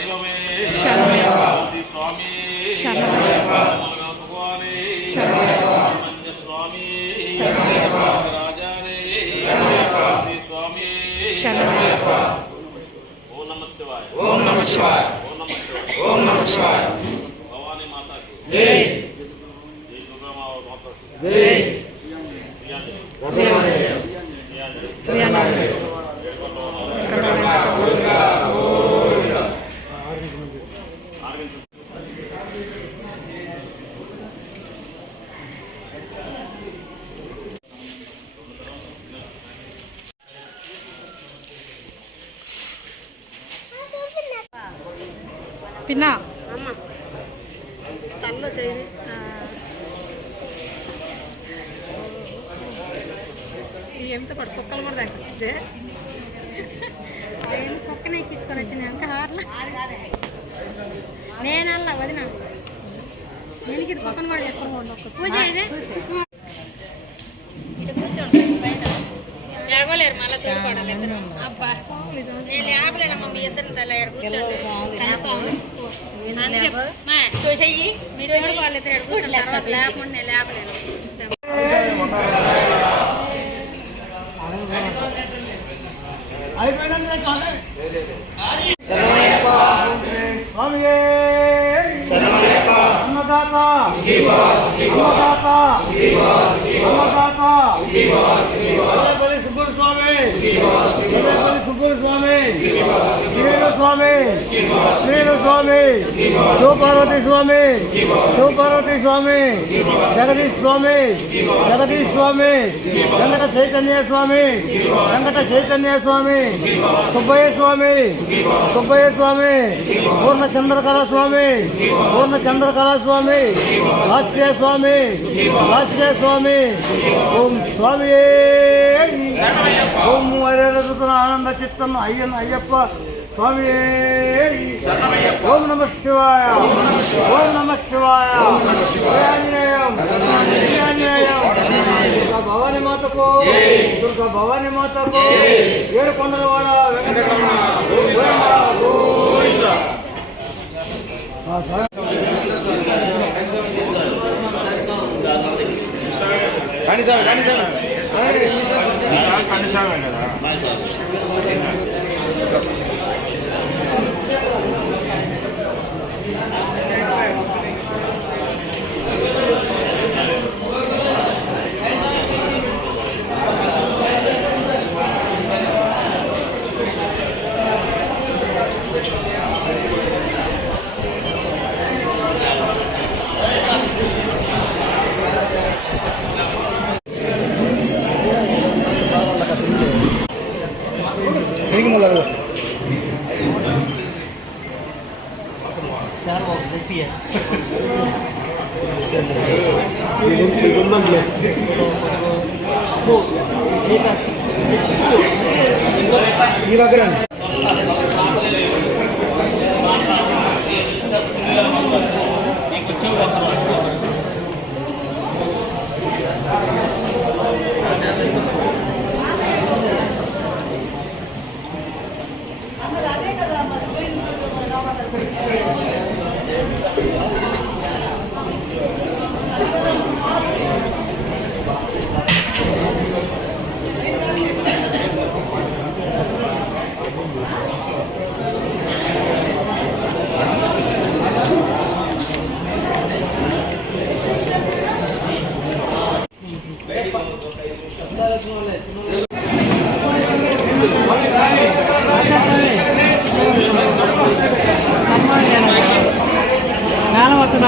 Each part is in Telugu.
దైవమే శరణమయ్యప్ప. శ్రీ స్వామి శరణమయ్యప్ప. భగవానే శరణమయ్యప్ప. స్వామి శరణమయ్యప్ప. రాజానే శరణమయ్యప్ప. శ్రీ స్వామి శరణమయ్యప్ప. ఓం నమ శివాయ ఓం నమ శివాయ ఓం నమ శివాయ ఓం నమ శివాయ పిన్నా చేయి ఎంత పట్టు కుక్కలు కూడా తగ్గిస్తే కుక్కనే ఎక్కించుకొని వచ్చిన అంటే హార్ల నేను అలా వదిన. నేను ఇది కుక్కను కూడా చేసుకుని పూజ లేగలేరు మళ్ళీ ఇద్దరు. అబ్బా నేను మీ తల్లి ఇక్కడ కూర్చోండి. మీరు తర్వాత లేకుండా నేను లేపలేను. అన్నదాత. అన్నదాత అన్నదాత. స్వామి శ్రీల స్వామి. శ్రీను స్వామి. శివపార్వతి స్వామి. శివపార్వతి స్వామి. జగదీష్ స్వామి. జగదీష్ స్వామి. వెంకట చైతన్య స్వామి. వెంకట చైతన్య స్వామి. సుబ్బయ్య స్వామి. సుబ్బయ్య స్వామి. పూర్ణ చంద్రకళ స్వామి. పూర్ణ చంద్రకళ స్వామి. భాస్కర స్వామి. భాస్కర స్వామి. ఓం స్వామి. ఓం హరితున్న ఆనంద చిత్తం అయ్యన్ అయ్యప్ప స్వామి ఓం నమ శివాయ. ఓం నమ శివాయ. ఆంజనేయం. ఆంజనేయం. దుర్గా భవాని మాతకు. దుర్గా భవాని మాతకు. ఏడు కొండలవాడ వెంకటరమణ గోవింద, గోవింద. 이건 이것만 내. 이봐 그런. 이거 저거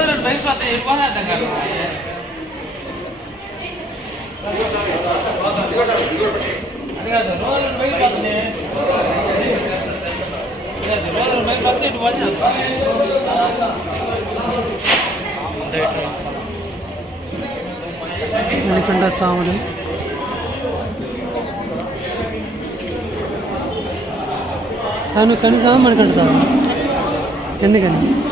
రెండు బైక్ వస్తుంది మణికంఠ స్వాములు సాను కనీసం మణికంఠ స్వామి ఎందుకని ఎటుకో? ఈ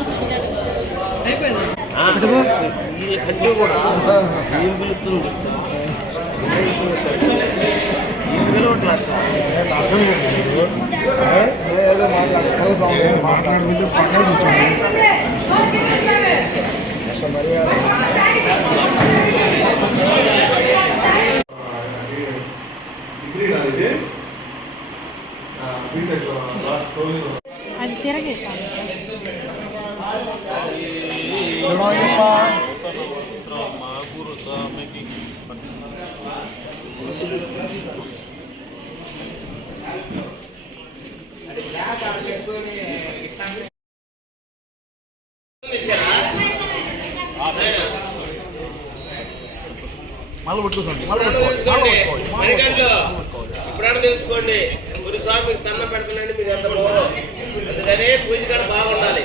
కట్టి కూడా ఏం పిలుస్తుంది ఏం పిలవట్లేదు డిగ్రీ నాది బీటెక్ లాస్ట్ రోజు అది తిరగేసాను మా గురు స్వామికి మళ్ళీ పట్టుకోండి మళ్ళీ పట్టుకోండి తెలుసుకోండి గురు స్వామికి దండం పెడుతున్నాండి మీరు ఎంత బాగుందో అందుకనే పూజ కాడ బాగుండాలి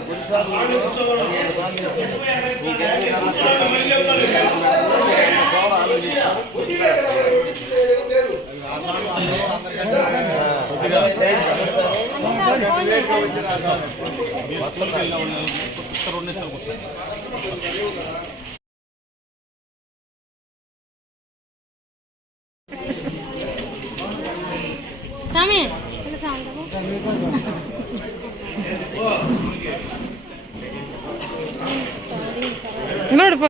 మాత స్వామి తెలుసా అంటావు ನೋಡಿ రాయు ನೋಡಪ್ಪ.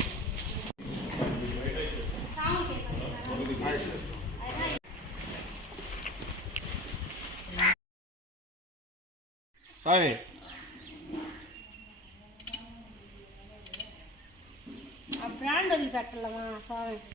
సాయి ఆ బ్రాండ్ వదిలిపెట్టాలమ్మా స్వామి